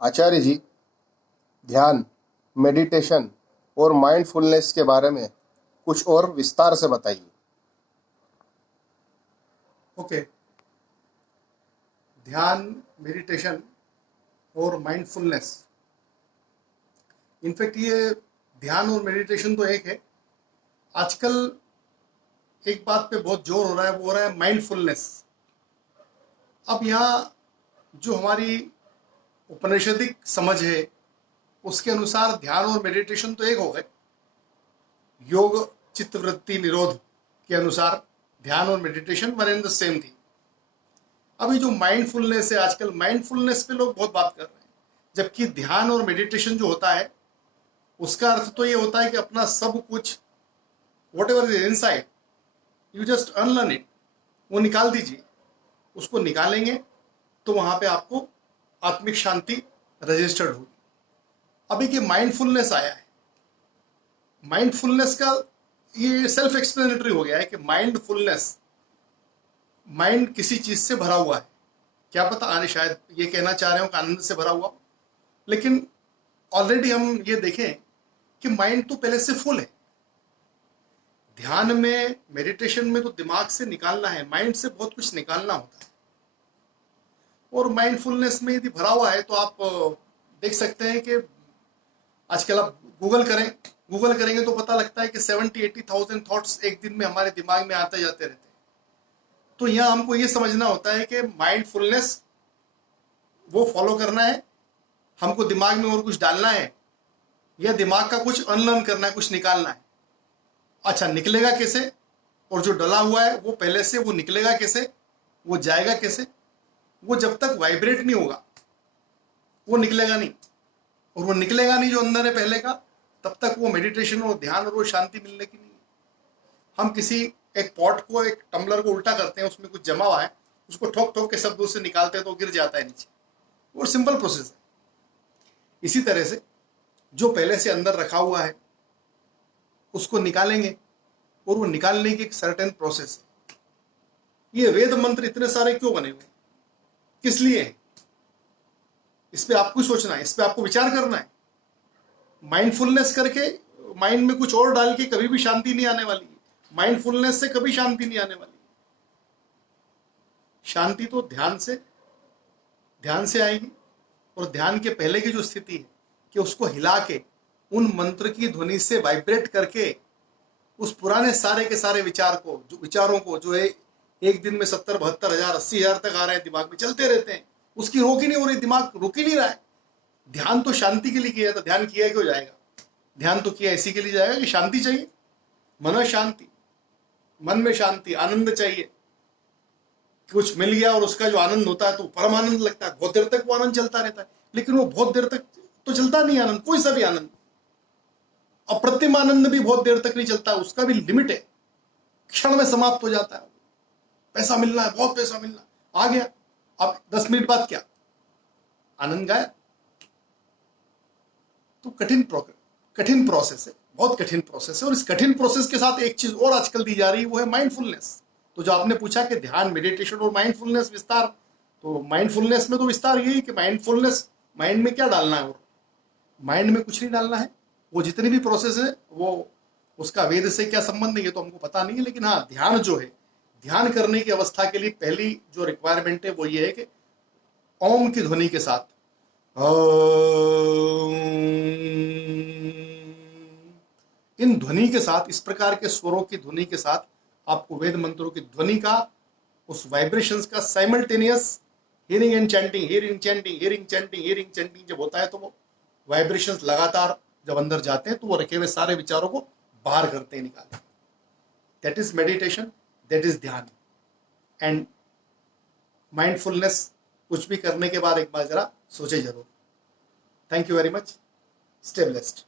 आचार्य जी, ध्यान, मेडिटेशन और माइंडफुलनेस के बारे में कुछ और विस्तार से बताइए। ओके। ध्यान, मेडिटेशन और माइंडफुलनेस, इनफैक्ट ये ध्यान और मेडिटेशन तो एक है। आजकल एक बात पे बहुत जोर हो रहा है, वो हो रहा है माइंडफुलनेस। अब यहाँ जो हमारी उपनिषदिक समझ है उसके अनुसार ध्यान और मेडिटेशन तो एक हो गए। योग चित्तवृत्ति निरोध के अनुसार ध्यान और meditation one and the same थी। अभी जो माइंडफुलनेस है, आजकल माइंडफुलनेस पे लोग बहुत बात कर रहे हैं, जबकि ध्यान और मेडिटेशन जो होता है उसका अर्थ तो ये होता है कि अपना सब कुछ what ever is inside you just unlearn it, वो निकाल दीजिए। उसको निकालेंगे तो वहां पे आपको आत्मिक शांति रजिस्टर्ड होगी। अभी कि माइंडफुलनेस आया है, माइंडफुलनेस का ये सेल्फ एक्सप्लेनेटरी हो गया है कि माइंडफुलनेस, माइंड किसी चीज से भरा हुआ है। क्या पता आने शायद ये कहना चाह रहे हो कि आनंद से भरा हुआ हो, लेकिन ऑलरेडी हम ये देखें कि माइंड तो पहले से फुल है। ध्यान में, मेडिटेशन में तो दिमाग से निकालना है, माइंड से बहुत कुछ निकालना होता है। और माइंडफुलनेस में यदि भरा हुआ है तो आप देख सकते हैं कि आजकल आप गूगल करेंगे तो पता लगता है कि 70-80,000 थॉट्स एक दिन में हमारे दिमाग में आते जाते रहते हैं। तो यहाँ हमको ये समझना होता है कि माइंडफुलनेस वो फॉलो करना है, हमको दिमाग में और कुछ डालना है या दिमाग का कुछ अनलर्न करना है, कुछ निकालना है। अच्छा, निकलेगा कैसे? और जो डला हुआ है वो पहले से, वो निकलेगा कैसे, वो जाएगा कैसे? वो जब तक वाइब्रेट नहीं होगा वो निकलेगा नहीं, और वो निकलेगा नहीं जो अंदर है पहले का, तब तक वो मेडिटेशन और ध्यान और वो शांति मिलने की नहीं है। हम किसी एक पॉट को, एक टम्बलर को उल्टा करते हैं, उसमें कुछ जमा हुआ है, उसको ठोक ठोक के सब दूर से निकालते हैं तो गिर जाता है नीचे। वो सिंपल प्रोसेस है। इसी तरह से जो पहले से अंदर रखा हुआ है उसको निकालेंगे, और वो निकालने की एक सर्टेन प्रोसेस है। ये वेद मंत्र इतने सारे क्यों बने हुए, किस लिए है? इस पे आपको सोचना है, इस पे आपको विचार करना है। माइंडफुलनेस करके माइंड में कुछ और डाल के कभी भी शांति नहीं आने वाली है। माइंडफुलनेस से कभी शांति नहीं आने वाली है। शांति तो ध्यान से आएगी। और ध्यान के पहले की जो स्थिति है कि उसको हिला के उन मंत्र की ध्वनि से वाइब्रेट करके उस पुराने सारे के सारे विचारों को जो है एक दिन में 70-72 हजार 80 हजार तक आ रहे हैं, दिमाग में चलते रहते हैं, उसकी रोक ही नहीं हो रही, दिमाग रुक ही नहीं रहा है। ध्यान तो शांति के लिए किया था, ध्यान किया क्यों जाएगा? ध्यान तो किया इसी के लिए जाएगा कि शांति चाहिए, मन शांति, मन में शांति, आनंद चाहिए। कुछ मिल गया और उसका जो आनंद होता है तो परम आनंद लगता है, बहुत देर तक वो आनंद चलता रहता है। लेकिन वो बहुत देर तक तो चलता नहीं आनंद, कोई सा भी आनंद। अप्रतिम आनंद भी बहुत देर तक नहीं चलता, उसका भी लिमिट है, क्षण में समाप्त हो जाता है। पैसा मिलना है, बहुत पैसा मिलना, आ गया, अब 10 मिनट बाद क्या, आनंद गायब। तो कठिन प्रोसेस है, बहुत कठिन प्रोसेस है। और इस कठिन प्रोसेस के साथ एक चीज और आजकल दी जा रही है, वो है माइंडफुलनेस। तो जो आपने पूछा कि ध्यान, मेडिटेशन और माइंडफुलनेस विस्तार, तो माइंडफुलनेस में तो विस्तार यही कि माइंडफुलनेस, माइंड में क्या डालना है, और माइंड में कुछ नहीं डालना है। वो जितनी भी प्रोसेस है वो, उसका वेद से क्या संबंध है ये तो हमको पता नहीं है, लेकिन हाँ, ध्यान जो है, ध्यान करने की अवस्था के लिए पहली जो रिक्वायरमेंट है वो ये है कि ओम की ध्वनि के साथ, इन ध्वनि के साथ, इस प्रकार के स्वरों की ध्वनि के साथ आपको वेद मंत्रों की ध्वनि का, उस वाइब्रेशंस का simultaneous hearing and chanting, hearing chanting, hearing chanting, hearing chanting जब होता है तो वो वाइब्रेशंस लगातार जब अंदर जाते हैं तो वो रखे हुए सारे विचारों को बाहर करते हैं, निकालते हैं। That is meditation, that is ध्यान। एंड माइंडफुलनेस कुछ भी करने के बाद एक बार जरा सोचे जरूर। Thank you very much, stay blessed.